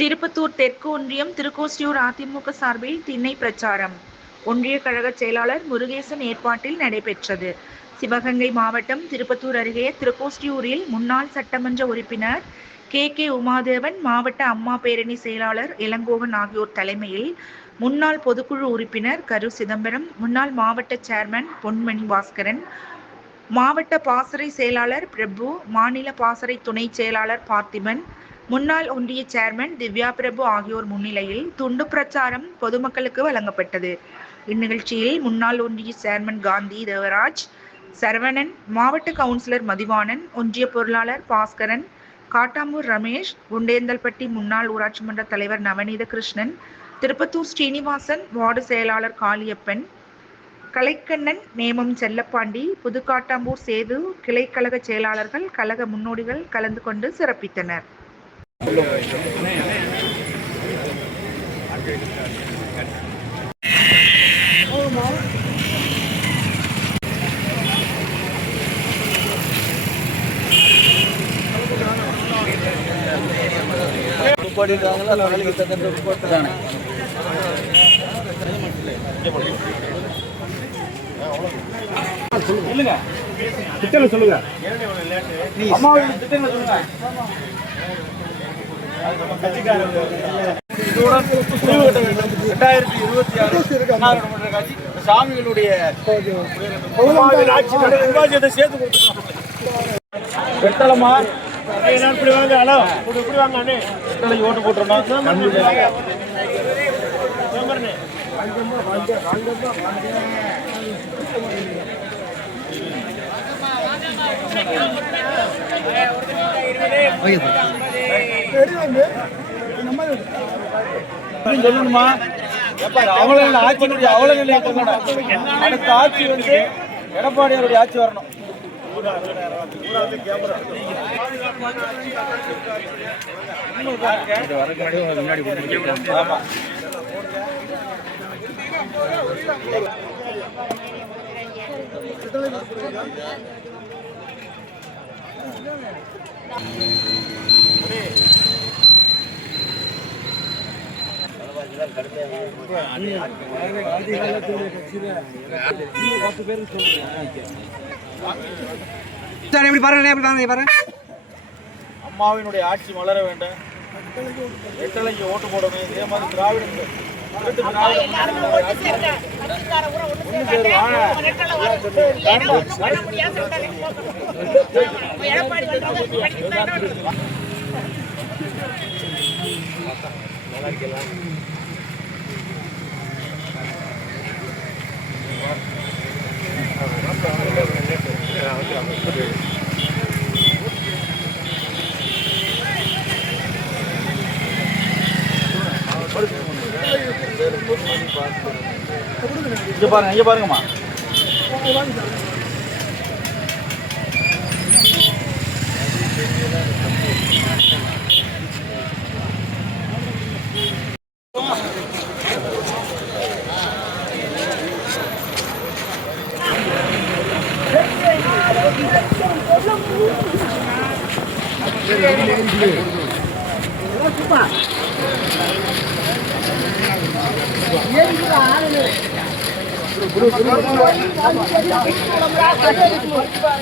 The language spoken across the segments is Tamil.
திருப்பத்தூர் தெற்கு ஒன்றியம் திருக்கோஷ்டியூர் அதிமுக சார்பில் திண்ணை பிரச்சாரம் ஒன்றிய கழக செயலாளர் முருகேசன் ஏற்பாட்டில் நடைபெற்றது. சிவகங்கை மாவட்டம் திருப்பத்தூர் அருகே திருக்கோஷ்டியூரில் முன்னாள் சட்டமன்ற உறுப்பினர் கே உமாதேவன், மாவட்ட அம்மா பேரணி செயலாளர் இளங்கோவன் ஆகியோர் தலைமையில் முன்னாள் பொதுக்குழு உறுப்பினர் கரு சிதம்பரம், முன்னாள் மாவட்ட சேர்மன் பொன்மணி பாஸ்கரன், மாவட்ட பாசறை செயலாளர் பிரபு, மாநில பாசறை துணை செயலாளர் பார்த்திபன், முன்னாள் ஒன்றிய சேர்மன் திவ்யா பிரபு ஆகியோர் முன்னிலையில் துண்டு பிரச்சாரம் பொதுமக்களுக்கு வழங்கப்பட்டது. இந்நிகழ்ச்சியில் முன்னாள் ஒன்றிய சேர்மன் காந்தி தேவராஜ், சரவணன், மாவட்ட கவுன்சிலர் மதிவாணன், ஒன்றிய பொருளாளர் பாஸ்கரன், காட்டாமூர் ரமேஷ், குண்டேந்தல்பட்டி முன்னாள் ஊராட்சி மன்ற தலைவர் நவநீத கிருஷ்ணன், திருப்பத்தூர் ஸ்ரீனிவாசன், வார்டு செயலாளர் காளியப்பன், கலைக்கண்ணன், நேமம் செல்லப்பாண்டி, புதுக்காட்டாம்பூர் சேது கிளைக்கழக செயலாளர்கள், கழக முன்னோடிகள் கலந்து கொண்டு சிறப்பித்தனர். சொல்லுங்க, திட்டங்களை சொல்லுங்க. அம்மாவின் திட்டங்களை சொல்லுங்க. சாமிகளுடைய சேர்த்து வெட்டலமா இப்படி வாங்க, ஹலோ இப்படி வாங்க அண்ணே, ஓட்டு போட்டுருந்தோம். சொல்லணுமா? அவள ஆட்சியினுடைய அவலநிலையை சொல்லணும். அடுத்த ஆட்சி வந்து எடப்பாடியாருடைய ஆட்சி வரணும். ஆமா, அம்மாவினுடைய ஆட்சி மலர வேண்டும். எட்டலைக்கு ஓட்டு போடணும். இதே மாதிரி திராவிட இங்க பாருங்க, இங்க பாருங்கம்மா.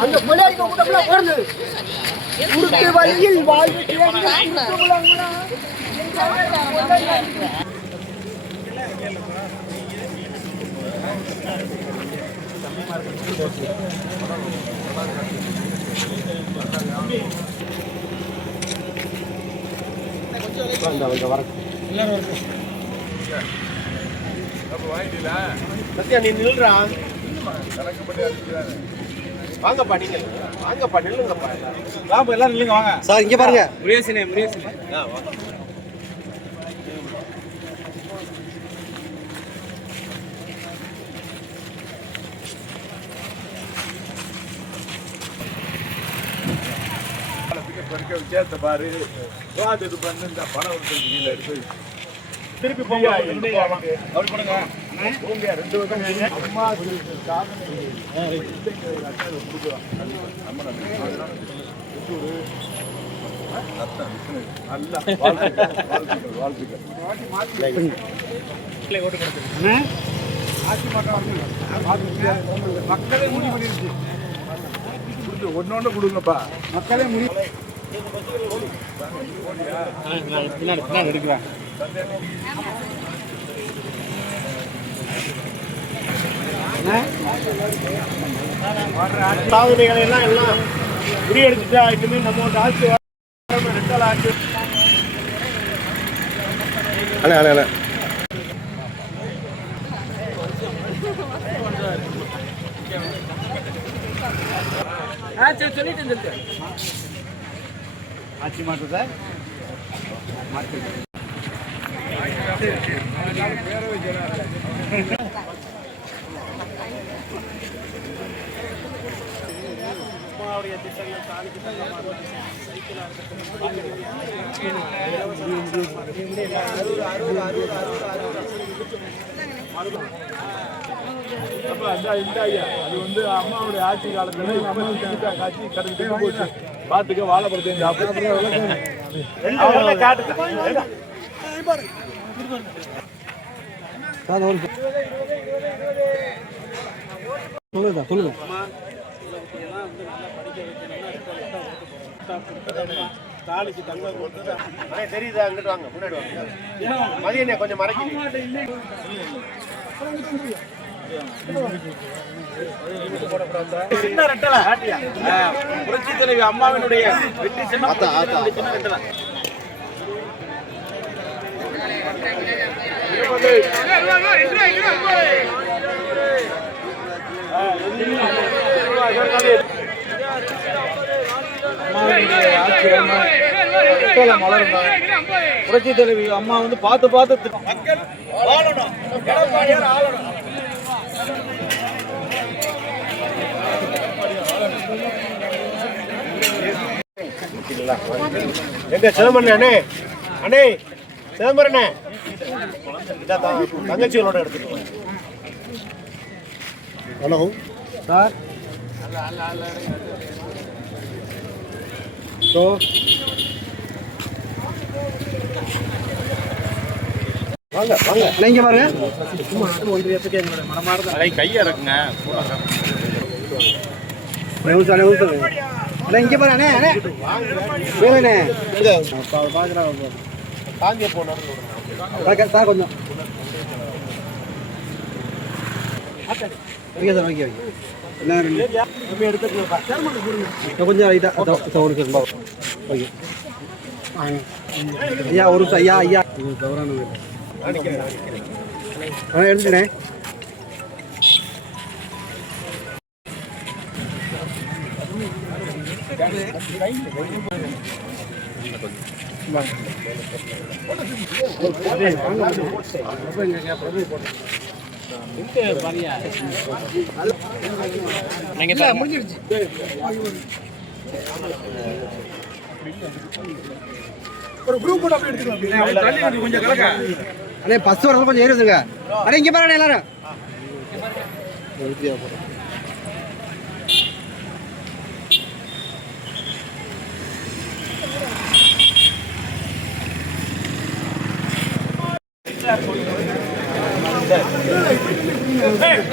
அந்த மலையாளிக்க கூட்டம்லாம் வருது. குறுக்கு வழியில் வாழ்வு நீ நில்றா. வாங்கப்பா, நீங்க வாங்கப்பா, நில்லுங்கப்பா. வாங்க எல்லாரும் நில்லுங்க, வாங்க சார். இங்க பாருங்க, முருகேசனே வித்தியாசத்தை பாரு. இது பண்ணு, இந்த பணம் எடுத்து திருப்பி போங்க. அப்படி பண்ணுங்க. 2 வருஷம் அம்மா நல்ல வாழ்த்துக்கள் வாழ்த்துக்கள். மக்களே முடிவு பண்ணிருச்சு. ஒன்னொன்னு கொடுங்கப்பா. மக்களே முடிவு எடுக்கிறேன். சாதனைகளை எல்லாம் முறியடிச்சுட்டா இனிமே நம்ம ஆட்சி ரெண்டாள் ஆட்சி. அண்ணா அண்ணா அண்ணா சொல்லிட்டு ஆட்சி மாற்றத்தை அது வந்து அம்மாவுடைய ஆட்சி காலத்துல காட்சி கடந்து போச்சு. பாத்துக்க வாழைப்பழத்தையும் சொல்லுங்க. தாலிக்கு தங்க தெரியுதா? அங்கிட்டு வாங்க, முன்னாடி வாங்க. மதியம் கொஞ்சம் மறைக்கிறீங்க. புரட்சி தலைவி அம்மாவினுடைய வெற்றி சின்னம் சின்ன ரெட்டலை. புரட்சி தலைவி அம்மா வந்து பார்த்து பார்த்து மக்கள் வாழணும், எடப்பாடியார் ஆளணும். எங்க சிதம்பரம் அண்ணே, அண்ணே சிதம்பரம் தங்கச்சிகளோட எடுத்துட்டு. Hello sir. வாங்க வாங்க, இங்க பாருங்க. ஒன்றியத்துக்கு எங்களுடைய மனமார்ந்த கையை இறக்குங்க. இங்க பாருங்க தாங்கிய போனார் சார். கொஞ்சம் கொஞ்சம் ஐயா ஒரு ஐயா ஐயா தவறான எடுத்துனேன். முடிஞ்சிருச்சு. ஒரு குரூப் போட்டு அப்படியே எடுத்துக்கலாம். கொஞ்சம் கலக்க அண்ணே, பஸ் வரது கொஞ்சம் ஏறுதுங்க. அண்ணே இங்க பாருங்க எல்லாரும்.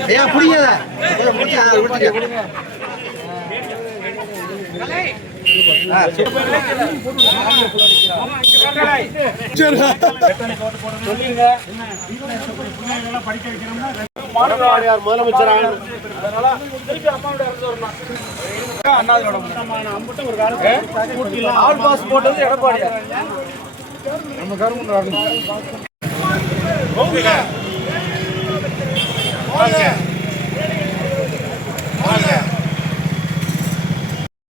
ஐயா புரியாத முதலமைச்சர் ஆல் பாஸ் போட்டது எடப்பாடியார். நம்ம கவர்மெண்ட்